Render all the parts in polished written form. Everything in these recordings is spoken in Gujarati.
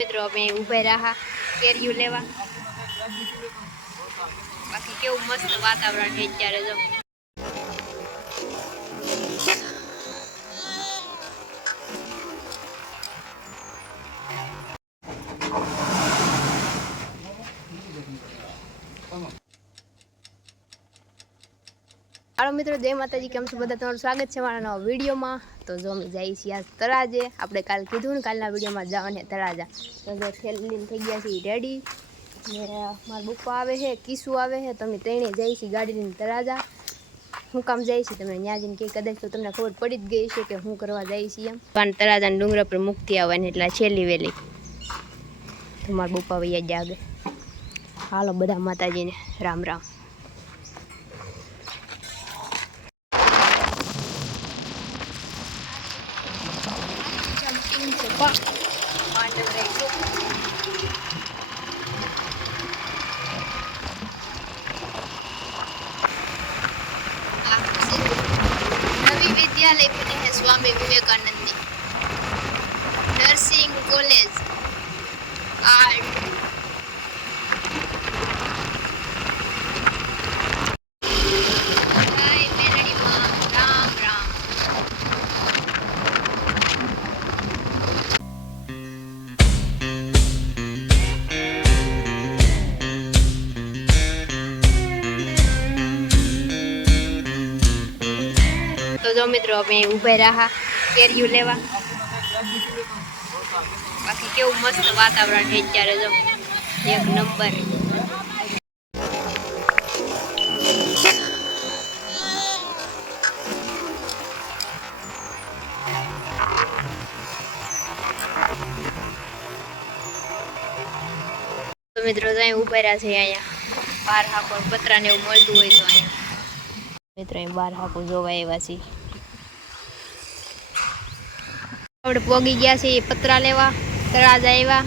મિત્રો અમે ઊભા રહ્યા કેરીઓ લેવા. બાકી કેવું મસ્ત વાતાવરણ છે અત્યારે. જો હાલો મિત્રો, જય માતાજી. કેમ છો બધા? તમારું સ્વાગત છે મારા નવા વિડીયોમાં. તો જો અમે જઈએ છીએ આજ તળાજે. આપણે કાલ કીધું ને કાલના વિડીયોમાં જવાને તળાજા. તો જો થેલીને થઈ ગયા છે રેડી. ને મારા પપ્પા આવે છે, કિસ્સુ આવે છે. તો અમે ત્રણે જઈએ છીએ ગાડી લઈને તળાજા. હું કામ જાય છે તમને ત્યાં જઈને કે કદાચ તો તમને ખબર પડી જ ગઈ છે કે હું કરવા જાય છીએ એમ. પણ તળાજાના ડુંગરા પર મુક્તિ આવવાની એટલે છેલ્લી વેલી. તો મારા પપ્પા વૈયા જ આગળ. હાલો બધા માતાજીને રામ રામ. नवी विद्यालय बने हैं Swami Vivekananda nursing college art राम राम. તો જો મિત્રો અમે ઊભા રહ્યા કેરીઓ લેવા. બાકી કેવું મસ્ત વાતાવરણ છે અત્યારે. જો એક નંબર. તો મિત્રો અહીં ઊભા રહ્યા છે. અહીંયા બાર હાકો પતરા ને એવું મળતું હોય તો અહીંયા મિત્રો અહીં બાર હાકો જોવા આવ્યા છીએ. આપણે પોગી ગયા છીએ પતરા લેવા. તળાજા આવ્યા.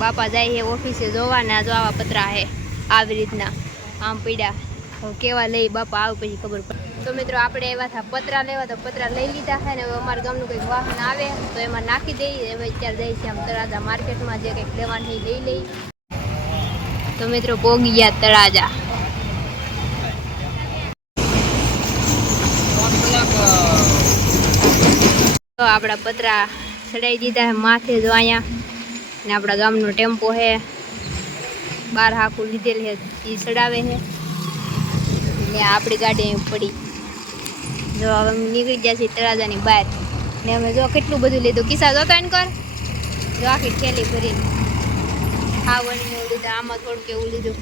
બાપા જાય છે ઓફિસે જોવા ને. જો આવા પતરા છે આવી રીતના આમ પીડ્યા. કેવા લઈ બાપા આવે પછી ખબર પડે. તો મિત્રો આપણે આવ્યા હતા પતરા લેવા. તો પતરા લઈ લીધા છે ને હવે અમારા ગામનું કંઈક વાહન આવે તો એમાં નાખી દઈએ. હવે અત્યારે જઈએ છીએ આમ તળાજા માર્કેટમાં જે કંઈક લેવાની લઈ લઈ. તો મિત્રો પોગી ગયા તળાજા. તો આપણા પતરા ચડાવી દીધા માથે. જો અહીંયા ને આપણા ગામનો ટેમ્પો છે. બાર હાકું લીધેલ છે એ ચડાવે છે. એટલે આપણી ગાડી અહીં પડી. જો હવે નીકળી ગયા છીએ તળાજાની બહાર. ને અમે જો કેટલું બધું લીધું. કિસ્સા જોતો એને કર. જો આખી થેલી ભરીને ખાવાનું એવું લીધું. આમાં થોડુંક એવું લીધું.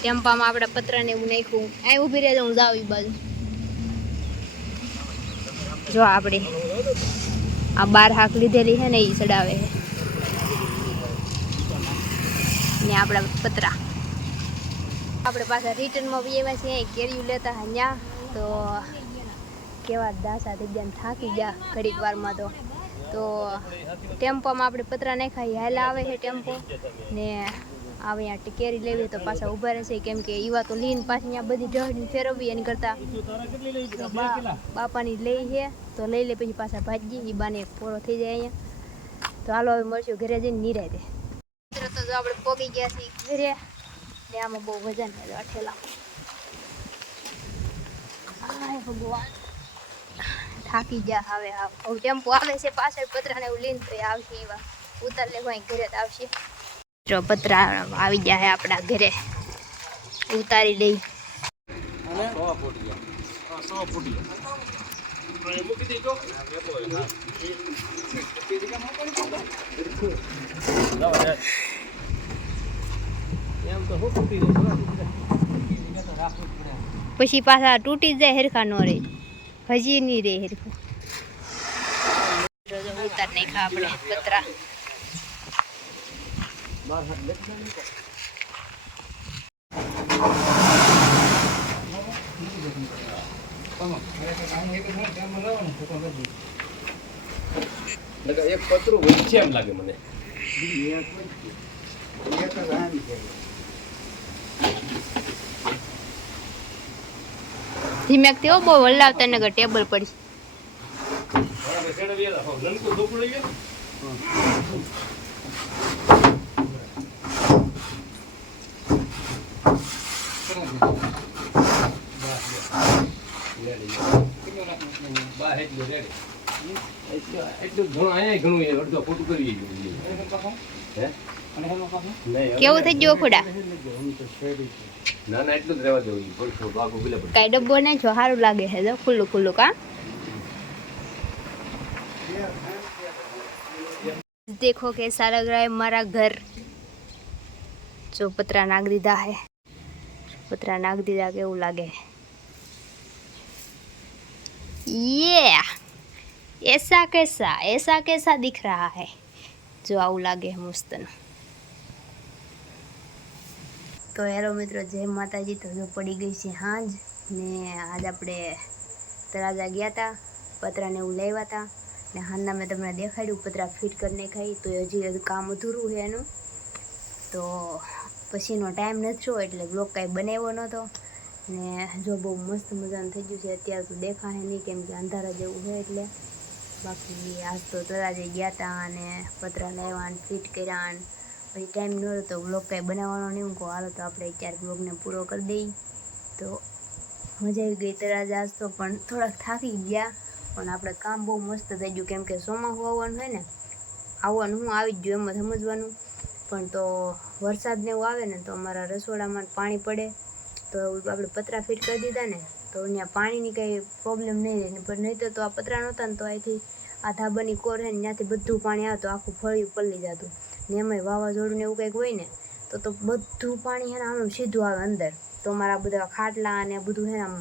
ટેમ્પામાં આપણા પતરાને એવું નાખ્યું. અહીં ઊભી રહેજો હું જાઉં એ બાજુ. જો આપણે આ બાર હાક લીધેલી છે ને એ ચડાવે છે. ને આપણા પતરા આપણે પાછા રિટર્નમાં બી એવા છીએ. કેરીયું લેતા હા ત્યાં તો કેવા દાસા થઈ ગયા, થાકી ગયા ઘડીક વારમાં. તો ટેમ્પોમાં આપણે પતરા નાખાય હાલ આવે છે ટેમ્પો ને આવે અહીંયા કેરી લેવી તો પાછા ઊભા રહેશે. કેમ કે ઈવા તો લઈને પાછી અહીંયા બધી ઢળની ફેરવવી એની કરતાં બાપાની લઈ છે તો લઈ લે પછી પાછા ભાજી. એ બાને પૂરો થઈ જાય અહીંયા. તો હાલો હવે મળશું ઘરે જઈને નિરાતે. મિત્રો તો જો આપણે પોગી ગયા છીએ ઘરે. ને આમાં બહુ વજન છે અઠેલા. ભગવાન થાકી ગયા હવે. હવે ટેમ્પો આવે છે પાછળ પતરાને એવું લઈને તો એ આવશે. એવા ઉતાર લેવા અહીં ઘરે જ આવશે. પતરા આવી ગયા છે આપણા ઘરે. ઉતારી લઈ. પછી પાછા તૂટી જાય હેરખા નો રે. હજી નહીં રે હેરખું. ઉતાર નહીં ખા આપણે પતરા. એક પતરું વચ્ચે એમ લાગે મને. ધીમેક થી બહુ હલાવતા નગર ટેબલ પડી. બરાબર, એટલું રેડી. એટલું ઘણું અહીંયા ઘણું એ અડધો ખોટું કરી ગયું. હે? નહીં, કેવું થઈ ગયું ખોડા ના ના એટલું જ રહેવા દેવું. થોડું બાગુ પેલા પડે. કાંઈ ડબ્બો નહીં છો સારું લાગે છે જો ખુલ્લું ખુલ્લું કા देखो कैसा लग रहा है हमारा घर जो पतरा नाग दीदा है पतरा नाग दीदा केવું લાગે ये ऐसा कैसा दिख रहा है जो આવું લાગે મસ્ત તો હેલો મિત્રો જય માતાજી તો જો પડી ગઈ છે હાંજ ને આજ આપણે તળાજા ગયા હતા પતરાને એવું લેવા હતા ને હાલના મેં તમને દેખાડ્યું પતરા ફિટ કરીને ખાઈ તો હજી કામ અધૂરું છે એનું તો પછીનો ટાઈમ નથી થયો એટલે બ્લોગ કાંઈ બનાવ્યો નહોતો ને જો બહુ મસ્ત મજાનું થઈ ગયું છે અત્યારે તો દેખાય નહીં કેમ કે અંધારા જેવું છે એટલે બાકી આજ તો તળાજે ગયા હતા અને પતરા લેવા અને ફિટ કર્યા અને પછી ટાઈમ ન હતો તો બ્લોગ કાંઈ બનાવવાનો નહીં હું કહું હાલો તો આપણે અત્યારે બ્લોગને પૂરો કરી દઈએ તો મજા આવી ગઈ તળાજા આજ તો પણ થોડાક થાકી ગયા પણ આપણે કામ બહુ મસ્ત થઈ ગયું કેમ કે ચોમાસું આવવાનું હોય ને આવવાનું હું આવી જ ગયું એમાં સમજવાનું પણ તો વરસાદને એવું આવે ને તો અમારા રસોડામાં પાણી પડે તો આપણે પતરા ફિટ કરી દીધા ને તો અહીંયા પાણીની કંઈ પ્રોબ્લેમ નહીં રહે પણ નહીં તો આ પતરા નહોતા ને તો અહીંથી આ ધાબાની કોર છે ને ત્યાંથી બધું પાણી આવે તો આખું ફળિયું પલળી જતું ને એમાંય વાવાઝોડું ને એવું કંઈક હોય ને તો બધું પાણી છે ને આમ સીધું આવે અંદર તો મારા બધા ખાટલા અને બધું છે ને આમ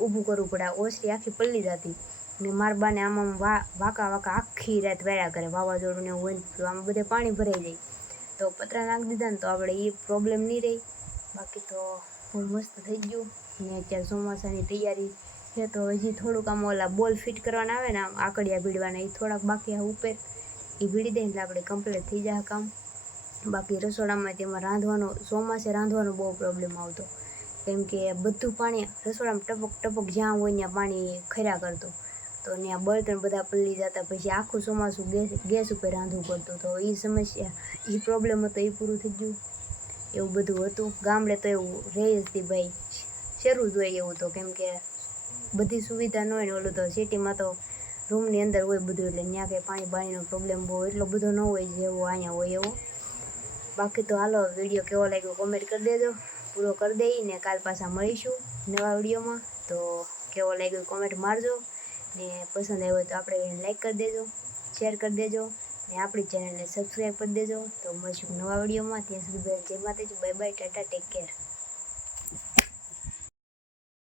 ઊભું કરવું પડે ઓસરી આખી પલળી જતી ને મારા બાને આમ વાંકા આખી રાત વેળા કરે વાવાઝોડું ને એવું હોય તો આમાં બધે પાણી ભરાઈ જાય તો પતરા નાખી દીધા ને તો આપણે એ પ્રોબ્લેમ નહીં રહી બાકી તો બહુ મસ્ત થઈ ગયું ને અત્યારે ચોમાસાની તૈયારી છે તો હજી થોડુંક આમ ઓલા બોલ ફિટ કરવાના આવે ને આમ આકડિયા ભીડવાના એ થોડાક બાકી આ ઉપર એ ભીડી દે એટલે આપણે કમ્પ્લીટ થઈ જાય કામ બાકી રસોડામાં તેમાં ચોમાસે રાંધવાનો બહુ પ્રોબ્લેમ આવતો કેમ કે બધું પાણી રસોડામાં ટપક ટપક જ્યાં હોય ત્યાં પાણી ખર્યા કરતું તો ત્યાં બળતણ બધા પલળી જતા પછી આખું ચોમાસું ગેસ ઉપર રાંધવું પડતું તો એ સમસ્યા એ પ્રોબ્લેમ હતો એ પૂરું થઈ ગયું એવું બધું હતું ગામડે તો એવું રહે જ હતી ભાઈ શરૂ જ હોય એવું તો કેમ કે બધી સુવિધા ન હોય ને ઓલું તો સિટીમાં તો રૂમની અંદર હોય બધું એટલે ત્યાં કંઈ પાણીનો પ્રોબ્લેમ બહુ એટલો બધો ન હોય જેવો અહીંયા હોય એવો બાકી તો હાલો વિડીયો કેવો લાગ્યો કોમેન્ટ કરી દેજો પૂરો કરી દઈને કાલ પાછા મળીશું નવા વિડીયોમાં તો કેવો લાગ્યો કોમેન્ટ મારજો ને પસંદ આવ્યો તો આપણે લાઈક કરી દેજો શેર કરી દેજો ને આપણી ચેનલને સબસ્ક્રાઈબ કરી દેજો તો મળીશું નવા વિડીયોમાં ત્યાં સુધી જય માતાજી bye bye Tata take care